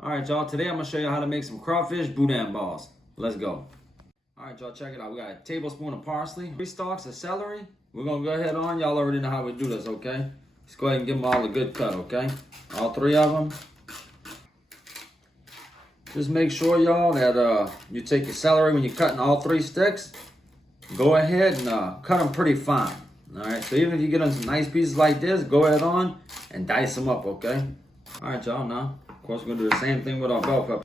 All right, y'all, today I'm gonna show you how to make some crawfish boudin balls. Let's go. All right, y'all, check it out. We got a tablespoon of parsley, 3 stalks of celery. We're gonna go ahead on. Y'all already know how we do this, okay? Let's go ahead and give them all a good cut, okay? All 3 of them. Just make sure, y'all, that you take your celery when you're cutting all 3 sticks. Go ahead and cut them pretty fine. All right, so even if you get them some nice pieces like this, go ahead on and dice them up, okay? All right, y'all, now. Of course, we're gonna do the same thing with our bell pepper.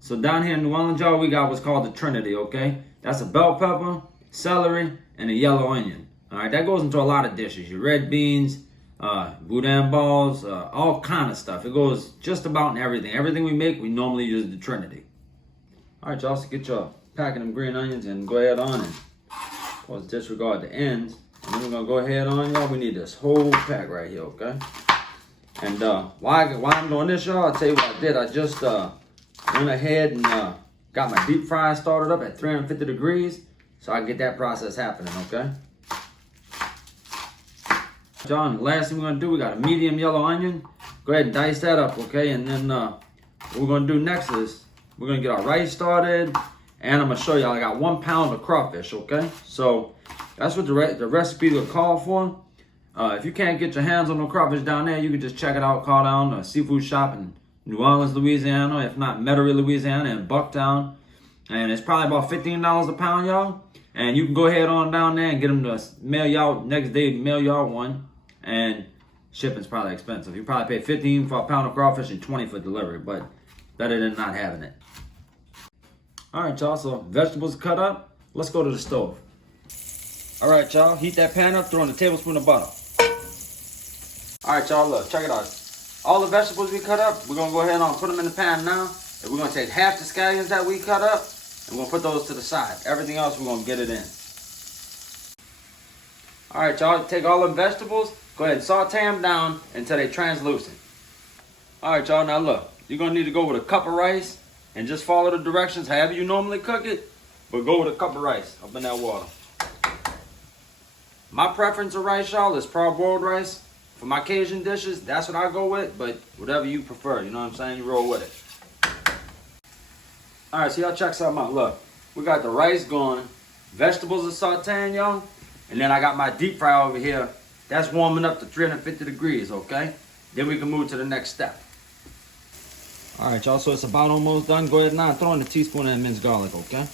So down here in New Orleans, y'all, we got what's called the Trinity, okay? That's a bell pepper, celery, and a yellow onion. All right, that goes into a lot of dishes. Your red beans, boudin balls, all kind of stuff. It goes just about in everything. Everything we make, we normally use the Trinity. All right, y'all, so get your pack of them green onions and go ahead on and, of course, disregard the ends. And then we're gonna go ahead on, y'all. We need this whole pack right here, okay? And why I'm doing this, y'all, I'll tell you what I did. I just went ahead and got my deep fry started up at 350 degrees so I can get that process happening, okay? John, the last thing we're gonna do, we got a medium yellow onion. Go ahead and dice that up, okay? And then what we're gonna do next is we're gonna get our rice started, and I'm gonna show y'all I got 1 pound of crawfish, okay? So that's what the recipe will call for. If you can't get your hands on the crawfish down there, you can just check it out, call down a seafood shop in New Orleans, Louisiana, if not Metairie, Louisiana, and Bucktown. And it's probably about $15 a pound, y'all. And you can go ahead on down there and get them to mail y'all, next day, mail y'all one. And shipping's probably expensive. You probably pay $15 for a pound of crawfish and $20 for delivery, but better than not having it. All right, y'all, so vegetables cut up. Let's go to the stove. All right, y'all, heat that pan up, throw in a tablespoon of butter. All right, y'all, look, check it out. All the vegetables we cut up, we're gonna go ahead and put them in the pan now. And we're gonna take half the scallions that we cut up, and we're gonna put those to the side. Everything else, we're gonna get it in. All right, y'all, take all them vegetables, go ahead and saute them down until they translucent. All right, y'all, now look, you're gonna need to go with a cup of rice and just follow the directions however you normally cook it, but go with a cup of rice up in that water. My preference of rice, y'all, is parboiled rice. For my Cajun dishes, that's what I go with, but whatever you prefer, you know what I'm saying? You roll with it. All right, so y'all check something out. Look, we got the rice going, vegetables are sauteing, y'all, and then I got my deep fry over here. That's warming up to 350 degrees, okay? Then we can move to the next step. All right, y'all, so it's about almost done. Go ahead now and throw in a teaspoon of that minced garlic, okay?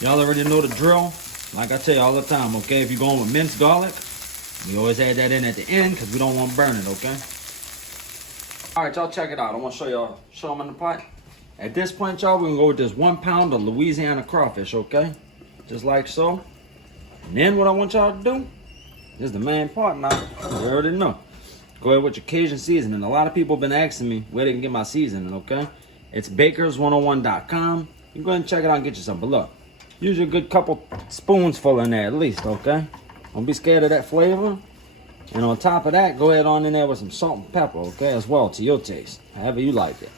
Y'all already know the drill. Like I tell you all the time, okay? If you're going with minced garlic, we always add that in at the end because we don't want to burn it, okay? All right, y'all, check it out. I want to show them in the pot. At this point, y'all, we're going to go with this 1 pound of Louisiana crawfish, okay? Just like so. And then what I want y'all to do is the main part now. You already know. Go ahead with your Cajun seasoning. A lot of people have been asking me where they can get my seasoning, okay? It's bakers101.com. You can go ahead and check it out and get you some. But look, use a good couple spoons full in there at least, okay? Don't be scared of that flavor. And on top of that, go ahead on in there with some salt and pepper, okay, as well, to your taste, however you like it.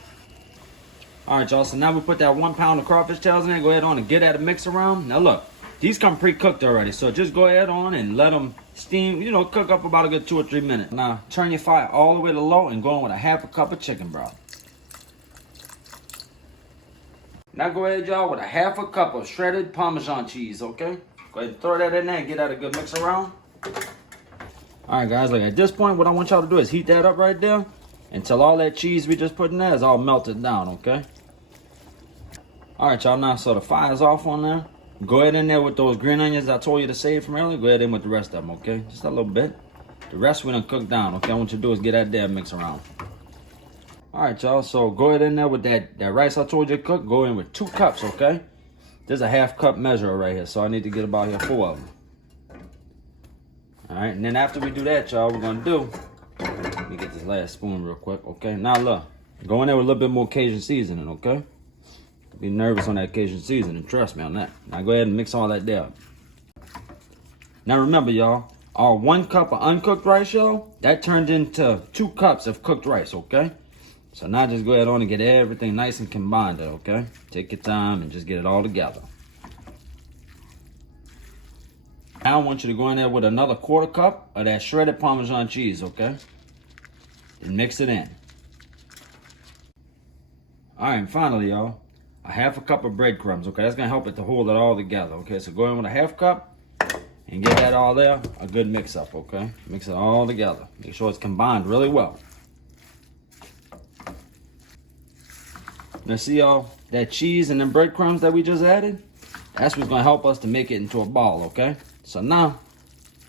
All right, y'all, so now we put that 1 pound of crawfish tails in there. Go ahead on and get that mix around. Now look, these come pre-cooked already, so just go ahead on and let them steam, you know, cook up about a good 2 or 3 minutes. Now, turn your fire all the way to low and go in with a half a cup of chicken broth. Now go ahead, y'all, with a half a cup of shredded Parmesan cheese, okay? Go ahead and throw that in there and get that a good mix around. All right, guys, like at this point, what I want y'all to do is heat that up right there until all that cheese we just put in there is all melted down, okay? All right, y'all, now so the fire's off on there. Go ahead in there with those green onions I told you to save from earlier. Go ahead in with the rest of them, okay? Just a little bit. The rest we done cooked down, okay? What you do is get that there mix around. All right, y'all, so go ahead in there with that rice I told you to cook. Go in with 2 cups, okay? There's a half cup measure right here, so I need to get about here 4 of them. All right, and then after we do that, y'all, we're gonna do, let me get this last spoon real quick, okay? Now look, go in there with a little bit more Cajun seasoning, okay? Be nervous on that Cajun seasoning, trust me on that. Now go ahead and mix all that there. Now remember, y'all, our 1 cup of uncooked rice, y'all, that turned into 2 cups of cooked rice, okay? So now just go ahead on and get everything nice and combined there, okay? Take your time and just get it all together. Now I want you to go in there with another 1/4 cup of that shredded Parmesan cheese, okay? And mix it in. All right, and finally, y'all, a half a cup of breadcrumbs, okay? That's gonna help it to hold it all together, okay? So go in with a half cup and get that all there, a good mix up, okay? Mix it all together. Make sure it's combined really well. Now see y'all, that cheese and the breadcrumbs that we just added, that's what's gonna help us to make it into a ball, okay? So now,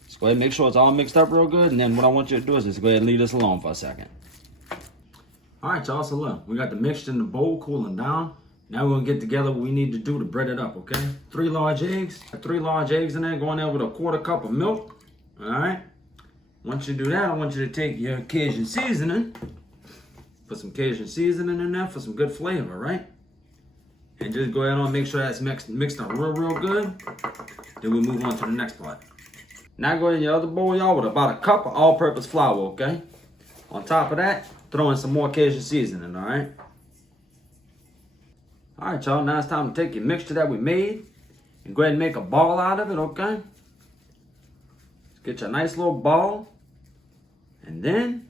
let's go ahead and make sure it's all mixed up real good, and then what I want you to do is just go ahead and leave this alone for a second. All right, y'all, so look, we got the mixture in the bowl cooling down. Now we're gonna get together what we need to do to bread it up, okay? 3 large eggs, 3 large eggs in there, going there with a 1/4 cup of milk, all right? Once you do that, I want you to take your Cajun seasoning, put some Cajun seasoning in there for some good flavor, right? And just go ahead and make sure that's mixed up real good. Then we move on to the next part. Now go in your other bowl, y'all, with about a cup of all-purpose flour, okay? On top of that, throw in some more Cajun seasoning, all right? All right, y'all, now it's time to take your mixture that we made and go ahead and make a ball out of it, okay? Let's get you a nice little ball. And then,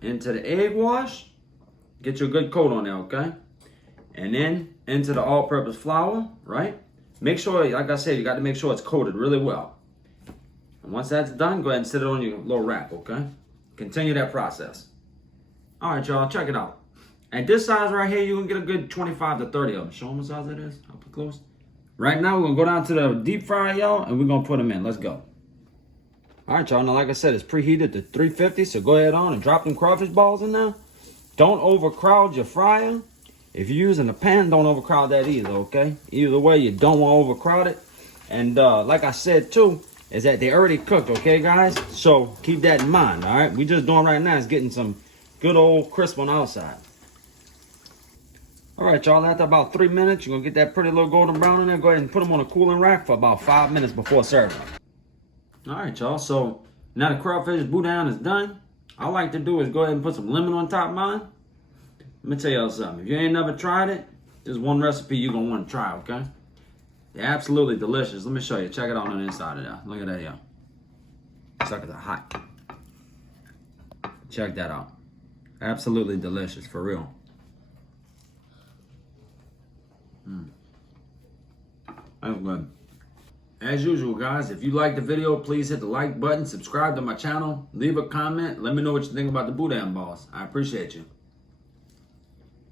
into the egg wash, get you a good coat on there, okay? And then, into the all-purpose flour, right? Make sure, like I said, you got to make sure it's coated really well. And once that's done, go ahead and sit it on your little rack, okay? Continue that process. All right, y'all, check it out. At this size right here, you can get a good 25 to 30 of them. Show them what size it is. Up close. Right now, we're going to go down to the deep fryer, y'all, and we're going to put them in. Let's go. All right, y'all. Now, like I said, it's preheated to 350, so go ahead on and drop them crawfish balls in there. Don't overcrowd your fryer. If you're using a pan, don't overcrowd that either, okay? Either way, you don't want to overcrowd it. And like I said, too, is that they already cooked, okay, guys? So keep that in mind, all right? We just doing right now is getting some good old crisp on the outside. All right, y'all, after about 3 minutes, you're going to get that pretty little golden brown in there. Go ahead and put them on a cooling rack for about 5 minutes before serving. All right, y'all, so now the crawfish boudin is done. All I like to do is go ahead and put some lemon on top of mine. Let me tell y'all something. If you ain't never tried it, there's one recipe you're going to want to try, okay? They're absolutely delicious. Let me show you. Check it out on the inside of there. Look at that, y'all. Suckers are hot. Check that out. Absolutely delicious, for real. That's good. As usual, guys, if you like the video, please hit the like button, subscribe to my channel, leave a comment, let me know what you think about the boudin balls. I appreciate you.